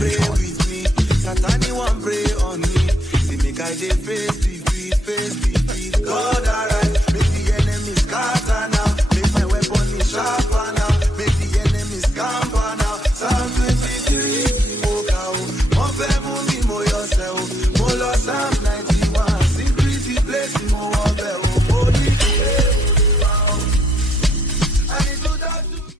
pray with me. Satani won't pray on me. See me guide the face, the face, the face. God